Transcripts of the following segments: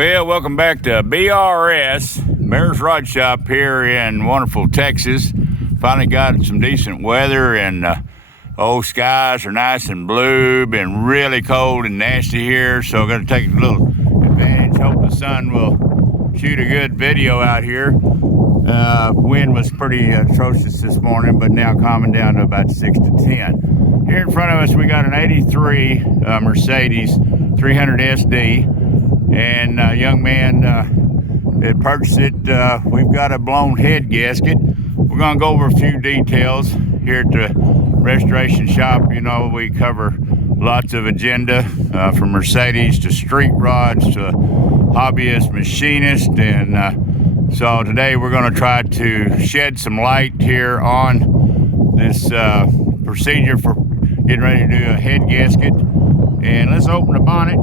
Well, welcome back to BRS, Bears Rod Shop here in wonderful Texas. Finally got some decent weather and skies are nice and blue. Been really cold and nasty here, so I'm going to take a little advantage. Hope the sun will shoot a good video out here. Wind was pretty atrocious this morning, but now calming down to about 6 to 10. Here in front of us, we got an 83 Mercedes 300 SD. And a young man had purchased it. We've got a blown head gasket. We're going to go over a few details here at the restoration shop. You know, we cover lots of agenda from Mercedes to street rods to hobbyist machinist. And so today we're going to try to shed some light here on this procedure for getting ready to do a head gasket. And let's open the bonnet.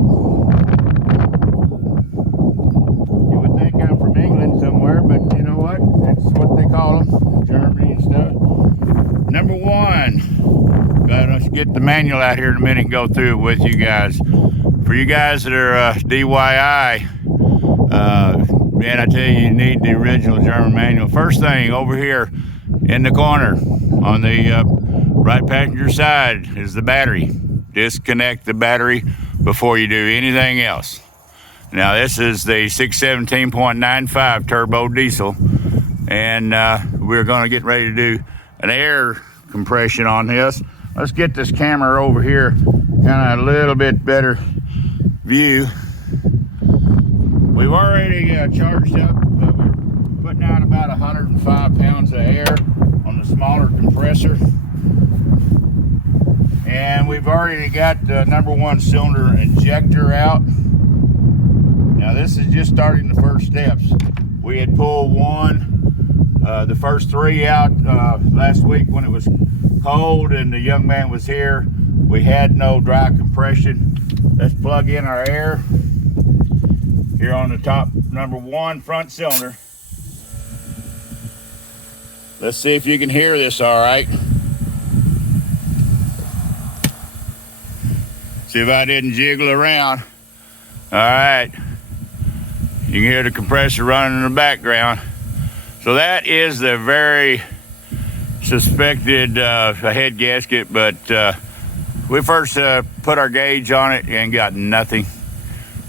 Somewhere, but you know what? That's what they call them, Germany and stuff. Number one, let's get the manual out here in a minute and go through it with you guys. For you guys that are DIY, man, I tell you, you need the original German manual. First thing over here in the corner on the right passenger side is the battery. Disconnect the battery before you do anything else. Now this is the 617.95 turbo diesel, and we're going to get ready to do an air compression on this. Let's get this camera over here, kind of a little bit better view. We've already charged up. We're putting out about 105 pounds of air on the smaller compressor. And we've already got the number one cylinder injector out. Now this is just starting the first steps. We had pulled the first three out last week when it was cold and the young man was here. We had no dry compression. Let's plug in our air here on the top number one front cylinder. Let's see if you can hear this all right. See if I didn't jiggle around. All right. You can hear the compressor running in the background. So that is the very suspected head gasket, but we first put our gauge on it and got nothing.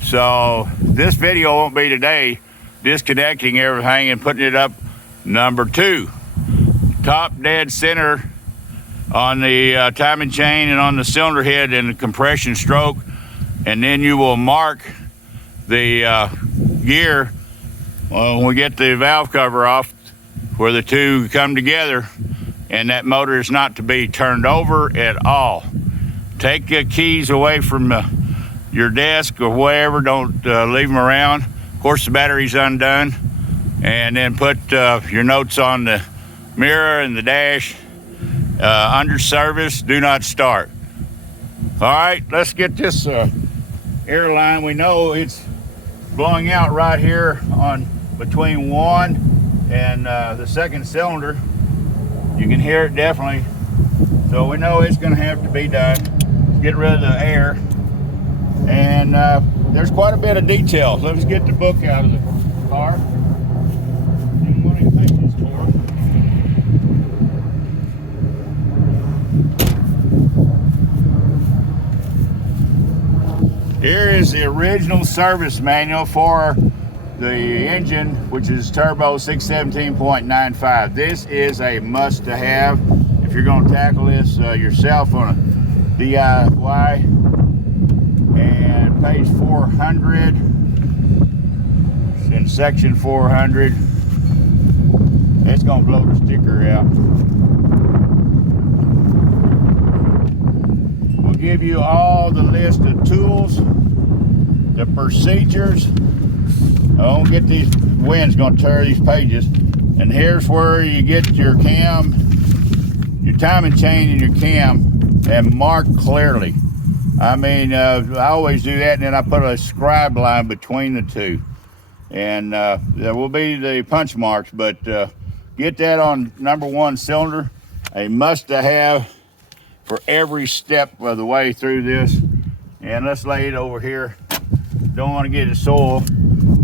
So this video won't be today, disconnecting everything and putting it up number two. Top dead center on the timing chain and on the cylinder head and the compression stroke, and then you will mark the gear when we get the valve cover off where the two come together, and that motor is not to be turned over at all. Take the keys away from your desk or wherever. Don't leave them around. Of course, the battery's undone, and then put your notes on the mirror and the dash. Under service, do not start. All right, let's get this air line. We know it's blowing out right here on between one and the second cylinder. You can hear it definitely. So we know it's going to have to be done. Get rid of the air. And there's quite a bit of detail. Let's get the book out of the car. Here is the original service manual for the engine, which is turbo 617.95. This is a must-to-have if you're going to tackle this yourself on a DIY. And page 400, in section 400, it's going to blow the sticker out. We'll give you all the list of tools, the procedures. I don't get these winds going to tear these pages. And here's where you get your cam, your timing chain and your cam, and mark clearly. I mean, I always do that, and then I put a scribe line between the two. And there will be the punch marks, but get that on number one cylinder. A must-to-have for every step of the way through this. And let's lay it over here. don't want to get it soiled.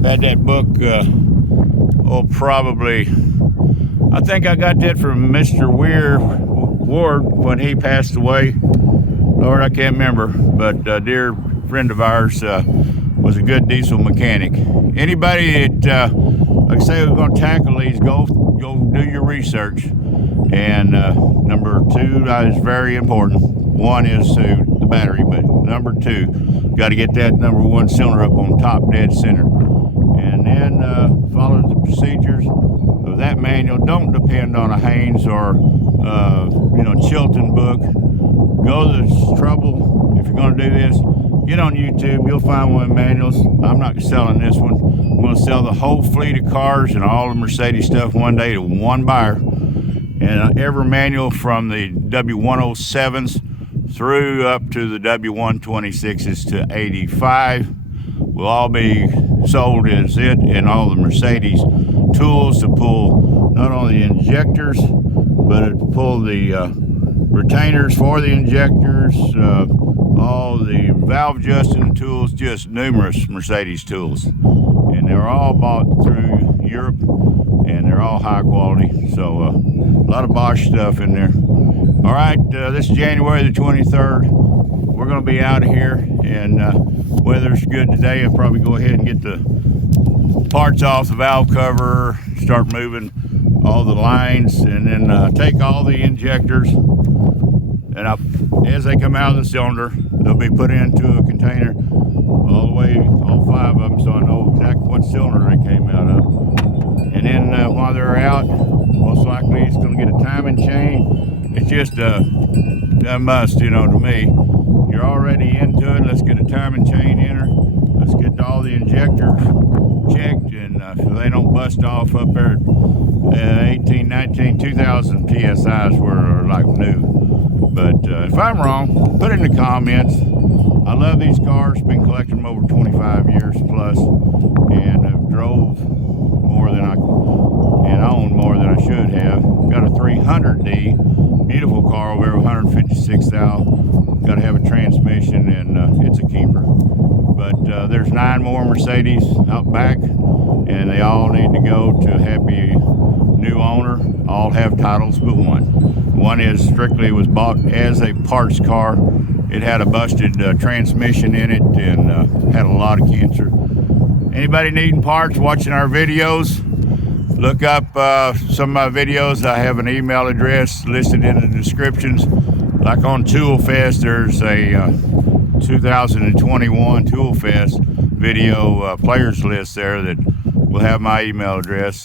Had that book, probably, I think I got that from Mr. Ward when he passed away. Lord, I can't remember, but a dear friend of ours was a good diesel mechanic. Anybody that, like I say, we're going to tackle these, go do your research. And number two is very important. One is the battery, but number two, got to get that number one cylinder up on top dead center. And then follow the procedures of that manual. Don't depend on a Haynes or Chilton book. Go to the trouble if you're going to do this. Get on YouTube. You'll find one of the manuals. I'm not selling this one. I'm going to sell the whole fleet of cars and all the Mercedes stuff one day to one buyer. And every manual from the W107s through up to the W126s to 85 will all be sold as it, and all the Mercedes tools to pull not only the injectors, but to pull the retainers for the injectors, all the valve adjusting tools, just numerous Mercedes tools. And they're all bought through Europe, and they're all high quality. So a lot of Bosch stuff in there. All right, this is January the 23rd. We're going to be out of here, and weather's good today. I'll probably go ahead and get the parts off the valve cover, start moving all the lines, and then take all the injectors, and as they come out of the cylinder, they'll be put into a container all the way, all 5 of them, so I know exactly what cylinder they came out of. And then while they're out, most likely it's going to get a timing chain. It's just a must, to me. You're already into it. Let's get a timing chain in her. Let's get all the injectors checked, and so they don't bust off up there at 18, 19, 2,000 PSIs where they're like new. But if I'm wrong, put it in the comments. I love these cars. Been collecting them over 25 years plus, and I've drove more than I owned more than I should have. Got a 300D, beautiful car over there, 156 thou. Got to have a transmission, and it's a keeper. But there's 9 more Mercedes out back, and they all need to go to a happy new owner. All have titles but one. One is strictly was bought as a parts car. It had a busted transmission in it, and had a lot of cancer. Anybody needing parts, watching our videos, look up some of my videos. I have an email address listed in the descriptions. Like on Tool Fest, there's a 2021 Tool Fest video players list there that will have my email address.